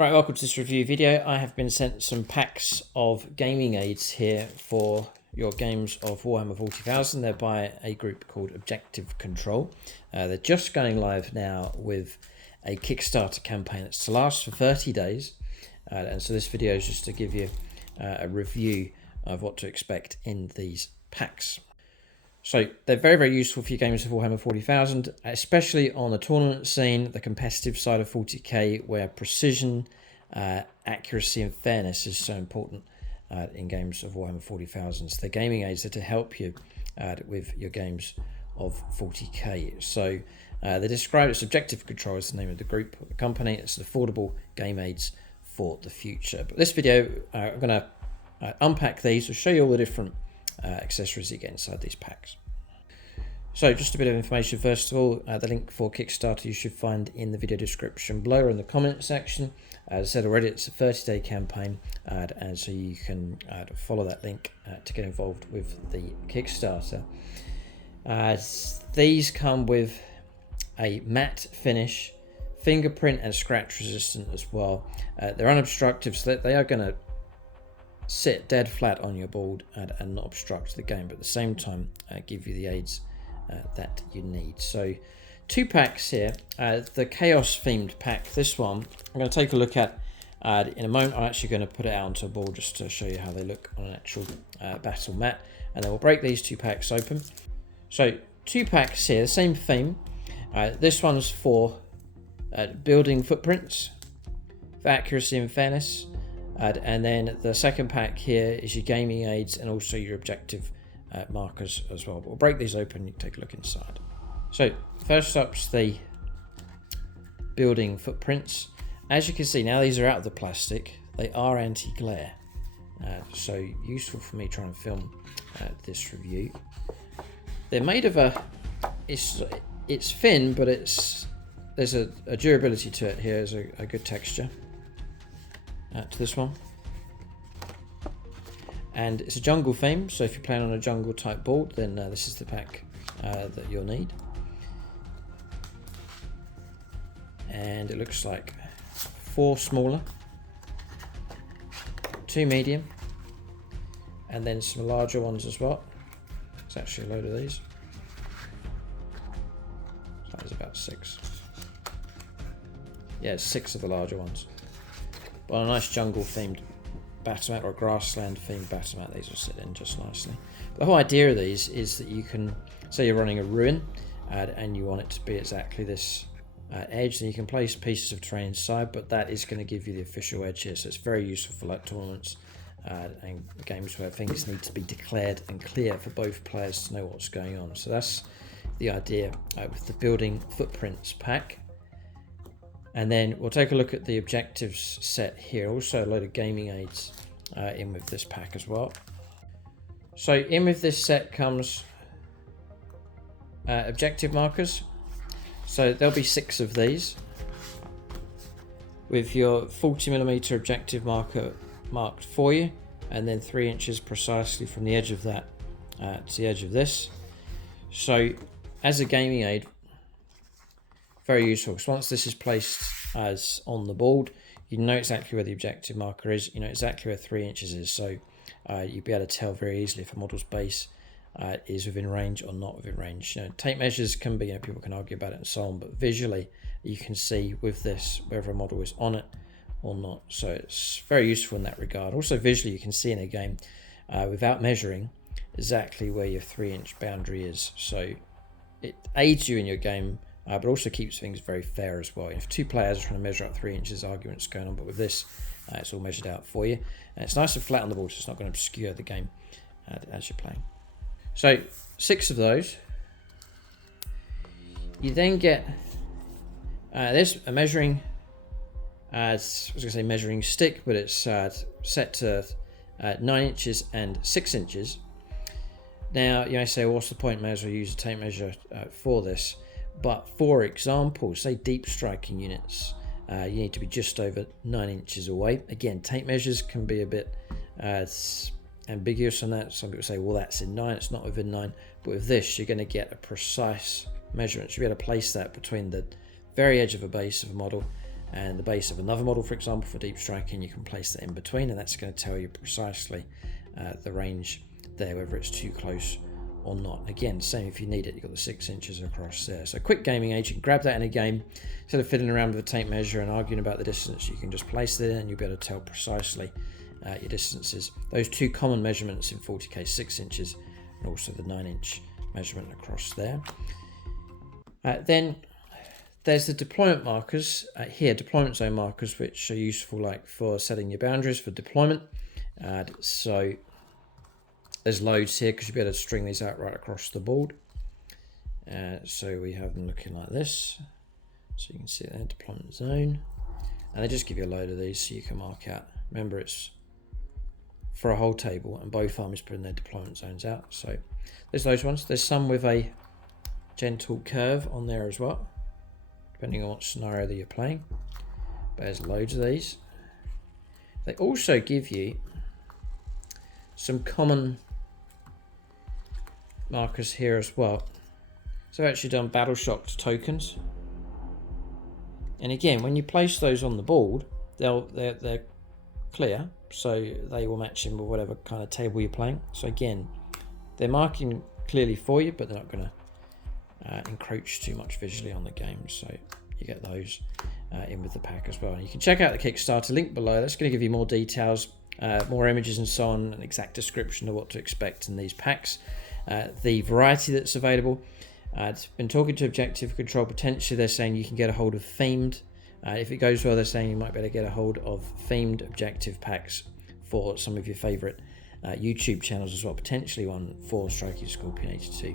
Right, welcome to this review video. I have been sent some packs of gaming aids here for your games of Warhammer 40,000. They're by a group called Objective Control. They're just going live now with a Kickstarter campaign that's to last for 30 days. And so this video is just to give you a review of what to expect in these packs. So they're very, very useful for your games of Warhammer 40,000, especially on the tournament scene, the competitive side of 40k, where precision, accuracy and fairness is so important in games of Warhammer 40,000. So the gaming aids are to help you with your games of 40k. So they describe it as Objective Control is the name of the group, the company. It's affordable game aids for the future. But this video, I'm going to unpack these. I'll show you all the different accessories you get inside these packs. So just a bit of information first of all, the link for Kickstarter you should find in the video description below or in the comment section. As I said already, it's a 30-day campaign, and so you can follow that link to get involved with the Kickstarter. These come with a matte finish, fingerprint and scratch resistant as well. They're unobstructive, so they are going to sit dead flat on your board and not obstruct the game, but at the same time give you the aids that you need. So 2 packs here, the chaos themed pack. This one I'm going to take a look at in a moment. I'm actually going to put it out onto a board just to show you how they look on an actual battle mat, and then we'll break these 2 packs open. So 2 packs here, the same theme. This one's for building footprints, for accuracy and fairness. And then the second pack here is your gaming aids and also your objective markers as well. But we'll break these open and you can take a look inside. So first up's the building footprints. As you can see now, these are out of the plastic. They are anti-glare, so useful for me trying to film this review. They're made of it's thin, but there's a durability to it here. There's a good texture to this one, and it's a jungle theme, so if you're playing on a jungle type board, then this is the pack that you'll need. And it looks like 4 smaller, 2 medium, and then some larger ones as well. It's actually a load of these, so there's about 6. Yeah, 6 of the larger ones. On a nice jungle themed battle mat or a grassland themed battle mat, these will sit in just nicely. But the whole idea of these is that you can, say you're running a ruin and you want it to be exactly this edge, then you can place pieces of terrain inside, but that is going to give you the official edge here. So it's very useful for like tournaments and games where things need to be declared and clear for both players to know what's going on. So that's the idea with the building footprints pack. And then we'll take a look at the objectives set here. Also a load of gaming aids in with this pack as well. So in with this set comes objective markers. So there'll be 6 of these with your 40mm objective marker marked for you, and then 3 inches precisely from the edge of that to the edge of this. So as a gaming aid, very useful, because once this is placed as on the board, you know exactly where the objective marker is, you know exactly where 3 inches is, so you'll be able to tell very easily if a model's base is within range or not within range. You know, tape measures can be, people can argue about it and so on, but visually you can see with this whether a model is on it or not, so it's very useful in that regard. Also visually you can see in a game without measuring exactly where your 3-inch boundary is, so it aids you in your game, but also keeps things very fair as well. If 2 players are trying to measure up 3 inches, arguments going on, but with this, it's all measured out for you. And it's nice and flat on the board, so it's not going to obscure the game as you're playing. So 6 of those. You then get this, a measuring, I was going to say measuring stick, but it's set to 9 inches and 6 inches. Now, you may say, well, what's the point? May as well use a tape measure for this. But for example, say deep striking units, you need to be just over 9 inches away. Again, tape measures can be a bit ambiguous on that. Some people say, well, that's in 9, it's not within 9. But with this, you're going to get a precise measurement. You'll be able to place that between the very edge of a base of a model and the base of another model, for example, for deep striking, you can place that in between, and that's going to tell you precisely the range there, whether it's too close or not. Again, same if you need it, you've got the 6 inches across there. So quick gaming aid, you can grab that in a game. Instead of fiddling around with a tape measure and arguing about the distance, you can just place it in and you'll be able to tell precisely your distances. Those two common measurements in 40K, 6 inches and also the 9-inch measurement across there. Then there's the deployment markers here, deployment zone markers, which are useful like for setting your boundaries for deployment. So there's loads here because you'll be able to string these out right across the board. So we have them looking like this. So you can see there, deployment zone. And they just give you a load of these so you can mark out. Remember, it's for a whole table and both armies putting their deployment zones out. So there's those ones. There's some with a gentle curve on there as well, depending on what scenario that you're playing. But there's loads of these. They also give you some common markers here as well. So I've actually done battle shocked tokens, and again, when you place those on the board, they're clear, so they will match in with whatever kind of table you're playing. So again, they're marking clearly for you, but they're not going to encroach too much visually on the game. So you get those in with the pack as well. And you can check out the Kickstarter link below. That's going to give you more details, more images and so on, an exact description of what to expect in these packs, the variety that's available. It's been talking to Objective Control. Potentially they're saying you can get a hold of themed. If it goes well, they're saying you might be able to get a hold of themed objective packs for some of your favourite YouTube channels as well. Potentially one for Strike Your Scorpion 82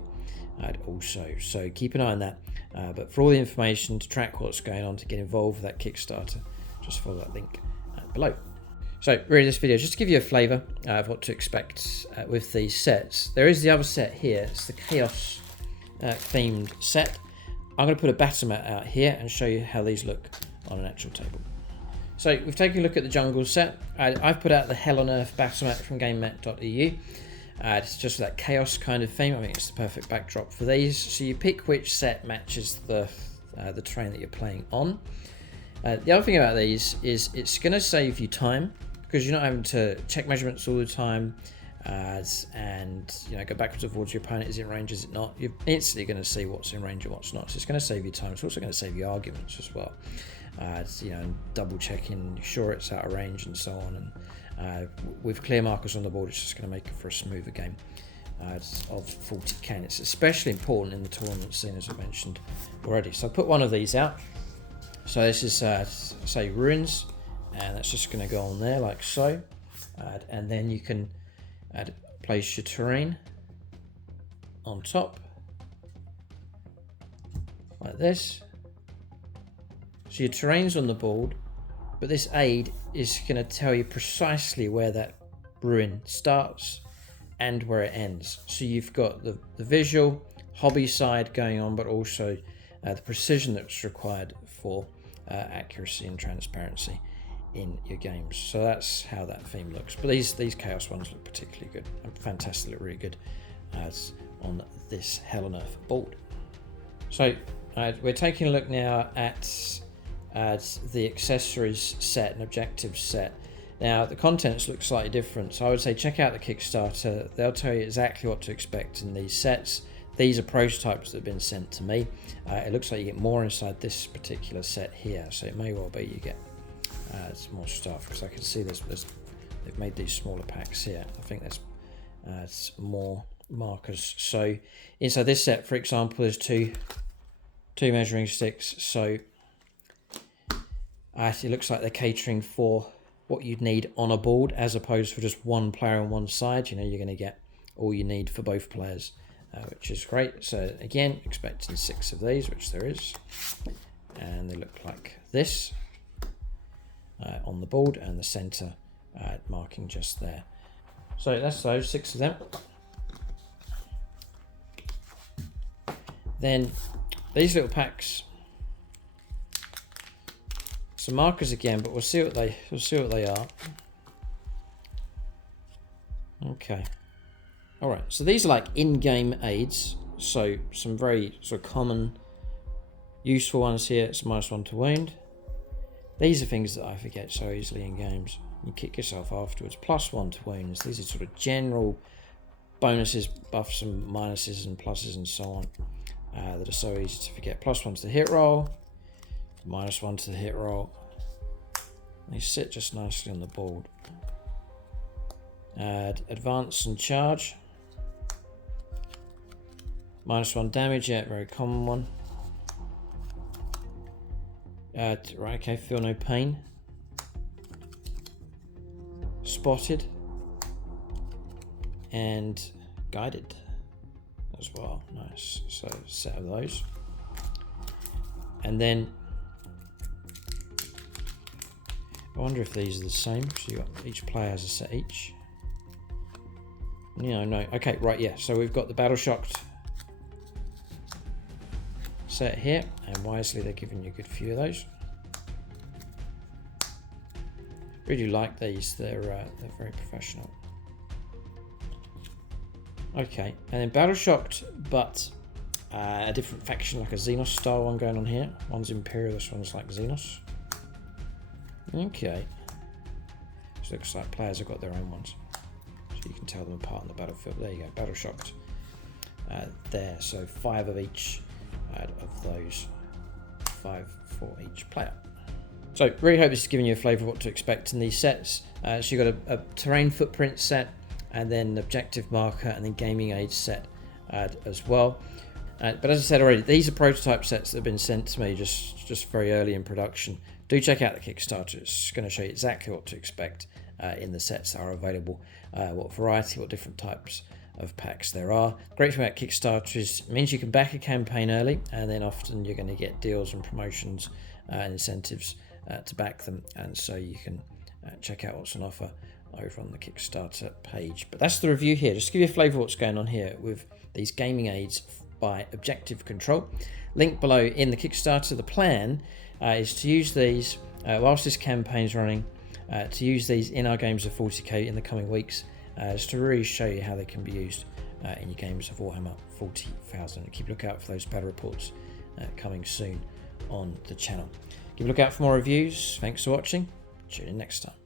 also. So keep an eye on that. But for all the information to track what's going on, to get involved with that Kickstarter, just follow that link below. So really, this video is just to give you a flavour of what to expect with these sets. There is the other set here. It's the Chaos themed set. I'm going to put a battle mat out here and show you how these look on an actual table. So we've taken a look at the jungle set. I've put out the Hell on Earth battle mat from GameMat.eu. It's just that chaos kind of theme. I think it's the perfect backdrop for these. So you pick which set matches the terrain that you're playing on. The other thing about these is it's going to save you time, because you're not having to check measurements all the time and go backwards and forwards. Your opponent, is it in range, is it not? You're instantly going to see what's in range and what's not. So it's going to save you time. It's also going to save you arguments as well. And double checking, sure it's out of range and so on. And with clear markers on the board, it's just going to make it for a smoother game of 40k. And it's especially important in the tournament scene, as I mentioned already. So I put one of these out. So this is say ruins, and that's just going to go on there like so. And then you can place your terrain on top like this. So your terrain's on the board, but this aid is going to tell you precisely where that ruin starts and where it ends. So you've got the visual hobby side going on, but also the precision that's required for accuracy and transparency in your games. So that's how that theme looks. But these chaos ones look particularly good and fantastic, look really good as on this Hell on Earth board. So we're taking a look now at the accessories set and objectives set. Now the contents look slightly different, so I would say check out the Kickstarter. They'll tell you exactly what to expect in these sets. These are prototypes that have been sent to me. It looks like you get more inside this particular set here, so it may well be you get some more stuff, because I can see they've made these smaller packs here. I think there's more markers. So inside this set, for example, there's two measuring sticks. So it looks like they're catering for what you'd need on a board, as opposed to just one player on one side. You're going to get all you need for both players, which is great. So again, expecting 6 of these, which there is, and they look like this on the board, and the center marking just there. So that's those 6 of them. Then these little packs, some markers again, but we'll see what they are. Okay. All right. So these are like in-game aids. So some very sort of common, useful ones here. It's -1 to wound. These are things that I forget so easily in games. You kick yourself afterwards. +1 to wounds. These are sort of general bonuses, buffs and minuses and pluses and so on that are so easy to forget. +1 to the hit roll, -1 to the hit roll. They sit just nicely on the board. Add advance and charge. -1 damage, yeah, very common one. Right, okay, feel no pain. Spotted. And guided as well. Nice. So set of those. And then I wonder if these are the same. So you got, each player has a set each. No. Okay, right, yeah. So we've got the Battle Shocked set here, and wisely they're giving you a good few of those. Really like these. They're very professional. Okay, and then Battle Shocked, but a different faction, like a Xenos style one going on here. One's Imperial, this one's like Xenos. Okay. This looks like players have got their own ones. So you can tell them apart on the battlefield. There you go, Battle Shocked. There, so 5 of each of those. 5 for each player. So really hope this is giving you a flavour of what to expect in these sets. So you've got a terrain footprint set, and then an objective marker, and then gaming aid set as well. But as I said already, these are prototype sets that have been sent to me just very early in production. Do check out the Kickstarter. It's going to show you exactly what to expect in the sets that are available, what variety, what different types of packs there are. Great thing about Kickstarter is it means you can back a campaign early, and then often you're going to get deals and promotions and incentives to back them, and so you can check out what's on offer over on the Kickstarter page. But that's the review here, just to give you a flavour of what's going on here with these gaming aids by Objective Control. Link below in the Kickstarter. The plan is to use these whilst this campaign's running, to use these in our games of 40k in the coming weeks, just to really show you how they can be used in your games of Warhammer 40,000. Keep a look out for those battle reports coming soon on the channel. Keep a look out for more reviews. Thanks for watching. Tune in next time.